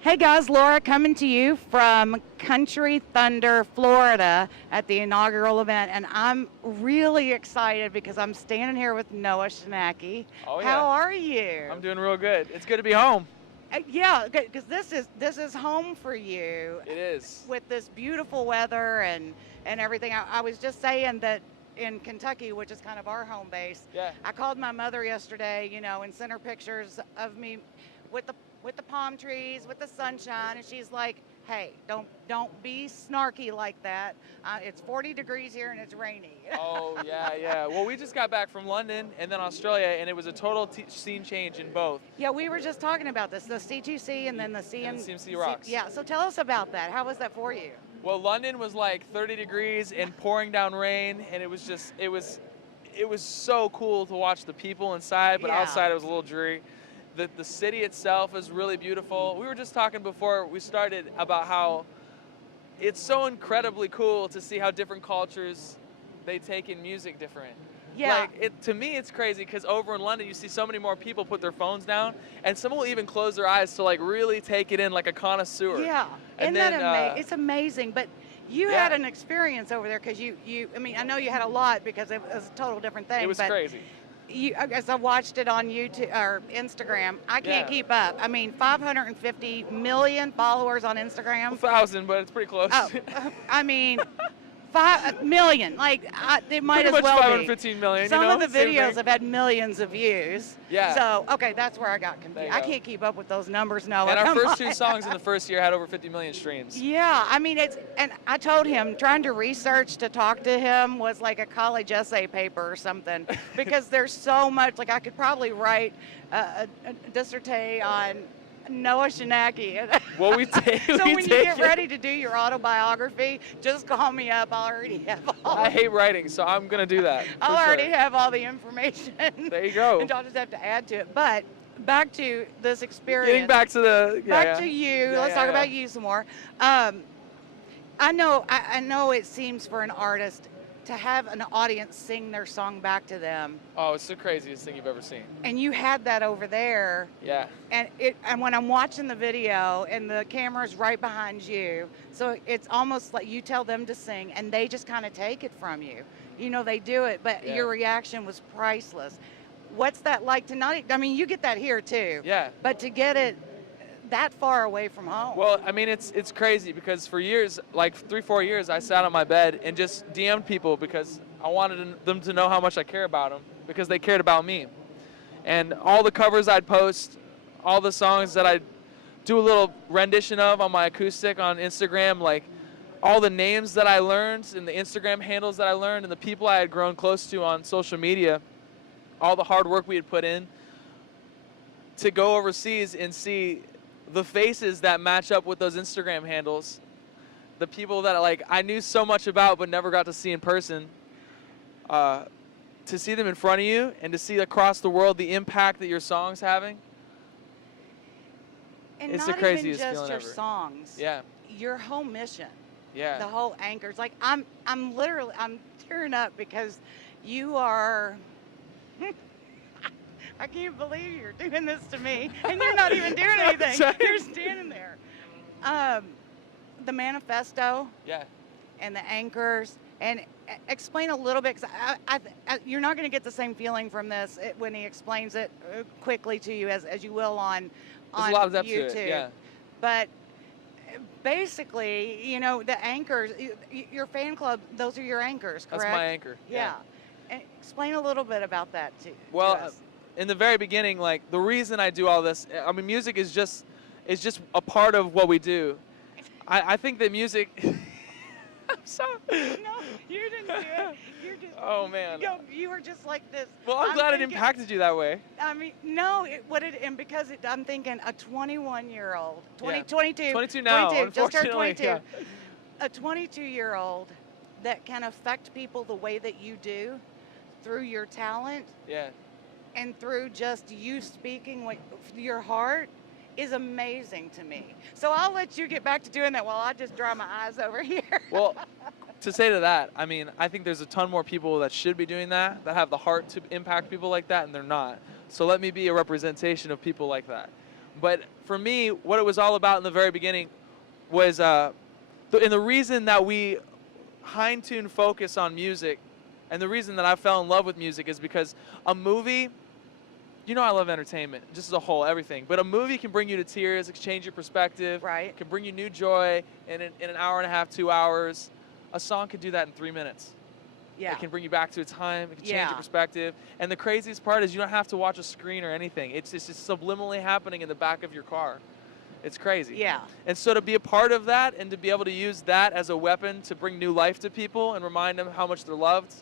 Hey guys, Laura coming to you from Country Thunder, Florida at the inaugural event, and I'm really excited because I'm standing here with Noah Schnacky. Oh How yeah, are you? I'm doing real good. It's good to be home. Yeah, because this is home for you It is. with this beautiful weather and everything. I was just saying that in Kentucky, which is kind of our home base, Yeah. I called my mother yesterday, and sent her pictures of me with the palm trees, with the sunshine, and she's like, "Hey, don't be snarky like that. It's 40 degrees here and it's rainy." Oh yeah, yeah. Well, we just got back from London and then Australia, and it was a total scene change in both. Yeah, we were just talking about this, the C2C and then the And CM. CMC rocks. Yeah, so tell us about that. How was that for you? Well, London was like 30 degrees and pouring down rain, and it was so cool to watch the people inside, but Yeah. outside it was a little dreary. The city itself is really beautiful. We were just talking before we started about how it's so incredibly cool to see how different cultures they take in music different. Yeah. Like to me, it's crazy because over in London, you see so many more people put their phones down, and some will even close their eyes to like really take it in like a connoisseur. Yeah, And isn't that then, amazing? It's amazing, but you yeah. had an experience over there because I mean, I know you had a lot because it was a total different thing. It was but crazy. as I watched it on YouTube or Instagram, I can't Yeah. keep up. I mean, 550 million followers on Instagram. 1,000, but it's pretty close. Oh, I mean, 5 million. Like it might Pretty as much well 515 million. be. Some of the same videos thing. have had millions of views. Yeah. So okay, that's where I got There confused. you I go. can't keep up with those numbers, Noah. And our Come first on. two songs in the first year had over 50 million streams. Yeah, I mean and I told him trying to research to talk to him was like a college essay paper or something because there's so much. Like I could probably write a dissertation on Noah Schnacky. Well, we take. So we when you take get it. ready to do your autobiography, just call me up. I already have all. I hate writing, so I'm gonna do that. I for already sure. have all the information. There you go. And I'll just have to add to it. But back to this experience. Getting back to the. Yeah, Back yeah. to you. Yeah, Let's yeah, talk yeah. about you some more. I know it seems for an artist to have an audience sing their song back to them, Oh, it's the craziest thing you've ever seen. and you had that over there. Yeah. And when I'm watching the video and the camera's right behind you, so it's almost like you tell them to sing and they just kind of take it from you. They do it, but Yeah. your reaction was priceless. What's that like to not? I mean, you get that here too. Yeah. But to get it that far away from home. Well, I mean, it's crazy because for years, like 3-4 years, I sat on my bed and just DM'd people because I wanted them to know how much I care about them because they cared about me. And all the covers I'd post, all the songs that I'd do a little rendition of on my acoustic on Instagram, like all the names that I learned and the Instagram handles that I learned and the people I had grown close to on social media, all the hard work we had put in to go overseas and see the faces that match up with those Instagram handles, the people that like I knew so much about but never got to see in person, to see them in front of you and to see across the world the impact that your song's having. And It's not the craziest even just feeling your ever. songs. Yeah, Your whole mission. yeah. The whole anchors. Like I'm tearing up because you are. I can't believe you're doing this to me, and you're not even doing anything. Sorry. You're standing there. The manifesto Yeah. and the anchors, and explain a little bit because you're not going to get the same feeling from this when he explains it quickly to you as you will on There's a lot of depth YouTube. to it. Yeah. But basically, the anchors, your fan club, those are your anchors, correct? That's my anchor. Yeah. And explain a little bit about that too. Well, to us. in the very beginning, like the reason I do all this, I mean, music is just a part of what we do. I think that music. I'm sorry. No, you didn't do it. You're just. Oh man. You were just like this. Well, I'm glad it thinking- impacted you that way. I mean, no, and because I'm thinking a 21-year-old, Yeah. 22, 22 now, 22, just turned unfortunately, 22, yeah. a 22-year-old that can affect people the way that you do through your talent Yeah. and through just you speaking with your heart is amazing to me. So I'll let you get back to doing that while I just dry my eyes over here. Well, to say to that, I mean, I think there's a ton more people that should be doing that have the heart to impact people like that, and they're not. So let me be a representation of people like that. But for me, what it was all about in the very beginning was, and the reason that we hind-tune focus on music, and the reason that I fell in love with music is because a movie, you know I love entertainment, just as a whole, everything. But a movie can bring you to tears, it can change your perspective, Right. can bring you new joy in an hour and a half, 2 hours. A song could do that in 3 minutes. Yeah. It can bring you back to a time. It can change Yeah. your perspective. And the craziest part is you don't have to watch a screen or anything. It's just subliminally happening in the back of your car. It's crazy. Yeah. And so to be a part of that and to be able to use that as a weapon to bring new life to people and remind them how much they're loved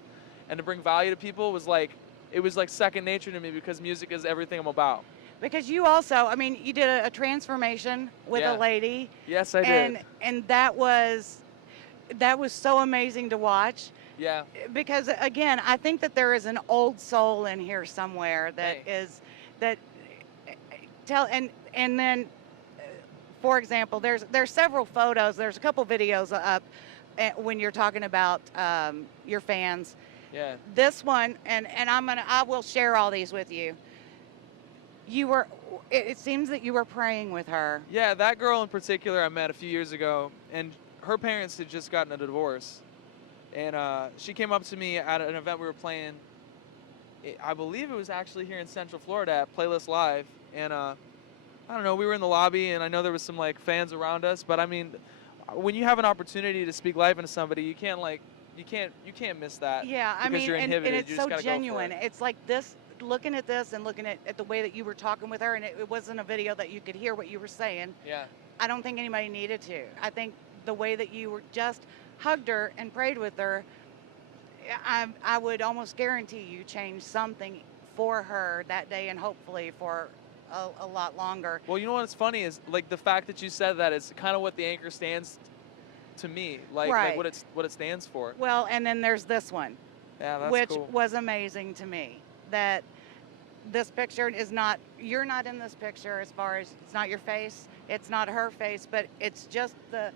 and to bring value to people was like, it was like second nature to me because music is everything I'm about. Because you also, I mean, you did a transformation with Yeah. a lady. Yes, I did. And that was so amazing to watch. Yeah. Because again, I think that there is an old soul in here somewhere that Hey. is that and then for example, there's several photos, there's a couple videos up when you're talking about your fans. Yeah. This one, and I will share all these with you. It seems that you were praying with her. Yeah, that girl in particular I met a few years ago, and her parents had just gotten a divorce. And she came up to me at an event we were playing. I believe it was actually here in Central Florida at Playlist Live. And I don't know, we were in the lobby, and I know there was some like fans around us. But I mean, when you have an opportunity to speak life into somebody, you can't miss that. Yeah, I because mean, you're and inhibited. it's You just so gotta go for genuine. it. It's like this, looking at this and looking at the way that you were talking with her, and it wasn't a video that you could hear what you were saying. Yeah. I don't think anybody needed to. I think the way that you were just hugged her and prayed with her, I would almost guarantee you changed something for her that day and hopefully for a lot longer. Well, you know what's funny is like the fact that you said that is kind of what the anchor stands to me, like Right. what it stands for. Well, and then there's this one, Yeah, that's which cool. was amazing to me. That this picture is not, you're not in this picture as far as, it's not your face, it's not her face, but it's just the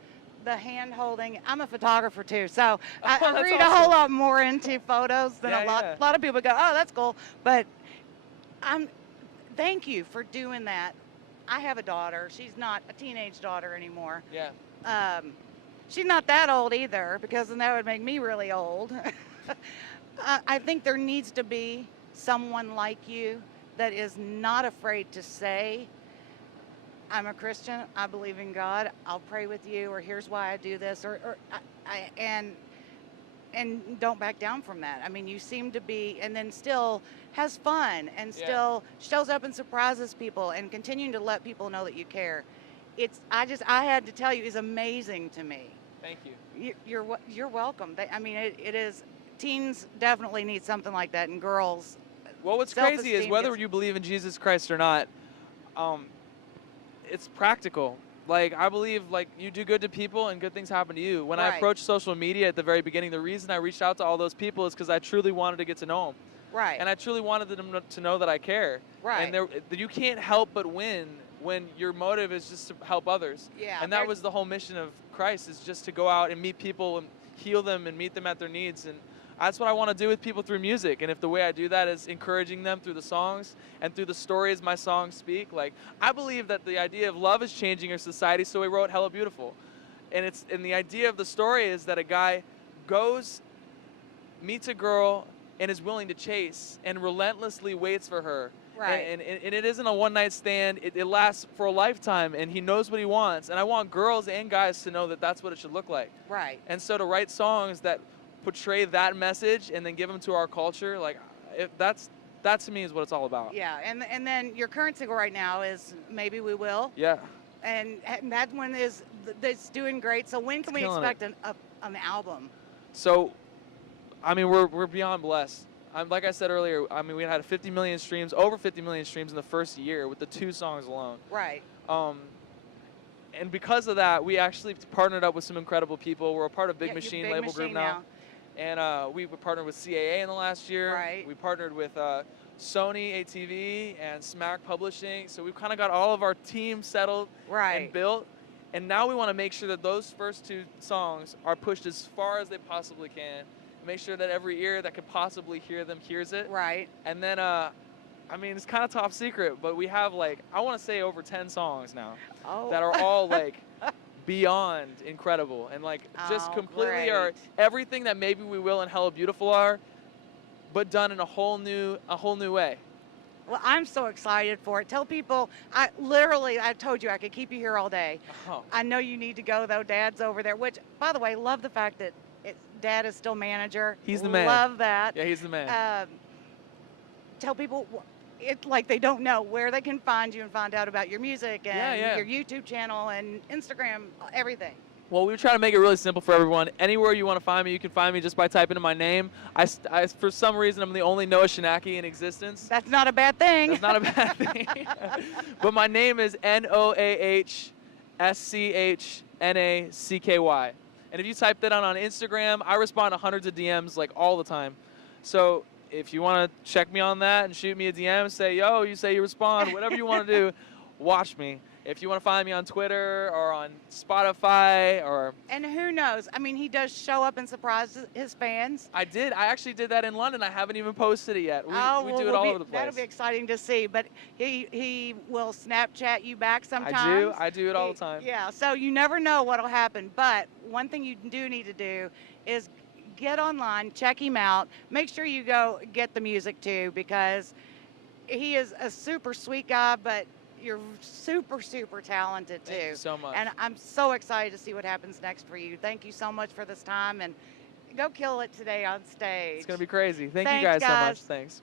hand holding. I'm a photographer too, so I that's read a awesome. whole lot more into photos than Yeah, a lot. yeah. A lot of people go, oh, that's cool, but thank you for doing that. I have a daughter. She's not a teenage daughter anymore. Yeah. She's not that old either, because then that would make me really old. I think there needs to be someone like you that is not afraid to say, I'm a Christian, I believe in God, I'll pray with you, or here's why I do this, and don't back down from that. I mean, you seem to be, and then still has fun and Yeah. still shows up and surprises people and continuing to let people know that you care. I had to tell you, is amazing to me. Thank you. You're welcome. It is. Teens definitely need something like that, and girls. Well, what's crazy is Self-esteem whether gets- you believe in Jesus Christ or not, it's practical. Like, I believe, like, you do good to people and good things happen to you. When I Right. approached social media at the very beginning, the reason I reached out to all those people is because I truly wanted to get to know them. Right. And I truly wanted them to know that I care. Right. And you can't help but win when your motive is just to help others. Yeah, And that there's- was the whole mission of Christ, is just to go out and meet people and heal them and meet them at their needs. And that's what I want to do with people through music. And if the way I do that is encouraging them through the songs and through the stories my songs speak, like, I believe that the idea of love is changing our society, so we wrote Hella Beautiful. And the idea of the story is that a guy goes, meets a girl, and is willing to chase and relentlessly waits for her. Right. And it isn't a one-night stand. It lasts for a lifetime, and he knows what he wants. And I want girls and guys to know that that's what it should look like. Right. And so to write songs that portray that message and then give them to our culture, like, that to me is what it's all about. Yeah. And then your current single right now is Maybe We Will, Yeah. and that one that's doing great. So when can we killing expect an album? So, I mean, we're beyond blessed. Like I said earlier, I mean, we had 50 million streams, over 50 million streams in the first year with the 2 songs alone. Right. And because of that, we actually partnered up with some incredible people. We're a part of Big Yeah, Machine Big label group Machine now. And we partnered with CAA in the last year. Right. We partnered with Sony ATV and Smack Publishing. So we've kind of got all of our team settled Right. and built. And now we want to make sure that those first 2 songs are pushed as far as they possibly can. Make sure that every ear that could possibly hear them hears it. Right. And then I mean, it's kind of top secret, but we have like, I want to say over 10 songs now Oh. that are all like beyond incredible and like just Oh, completely are great. everything that Maybe We Will and Hella Beautiful are, but done in a whole new way. Well, I'm so excited for it. Tell people, I told you I could keep you here all day. Oh, I know you need to go though. Dad's over there, which, by the way, love the fact that Dad is still manager. he's the man. Love that. Yeah, he's the man. Tell people it like they don't know where they can find you and find out about your music and Yeah. your YouTube channel and Instagram, everything. Well, we try to make it really simple for everyone. Anywhere you want to find me, you can find me just by typing in my name. For some reason, I'm the only Noah Schnacky in existence. That's not a bad thing. That's not a bad thing. But my name is NoahSchnacky. And if you type that on Instagram, I respond to hundreds of DMs like all the time. So if you want to check me on that and shoot me a DM, say, yo, you say you respond, whatever you want to do, watch me. If you want to find me on Twitter or on Spotify or... And who knows? I mean, he does show up and surprise his fans. I actually did that in London. I haven't even posted it yet. We do it all over the place. That'll be exciting to see. But he will Snapchat you back sometimes. I do it all the time. Yeah, so you never know what'll happen. But one thing you do need to do is get online, check him out. Make sure you go get the music too, because he is a super sweet guy, but you're super, super talented too. Thank you so much. And I'm so excited to see what happens next for you. Thank you so much for this time, and go kill it today on stage. It's going to be crazy. Thank you Thanks, guys so much. guys. Thanks.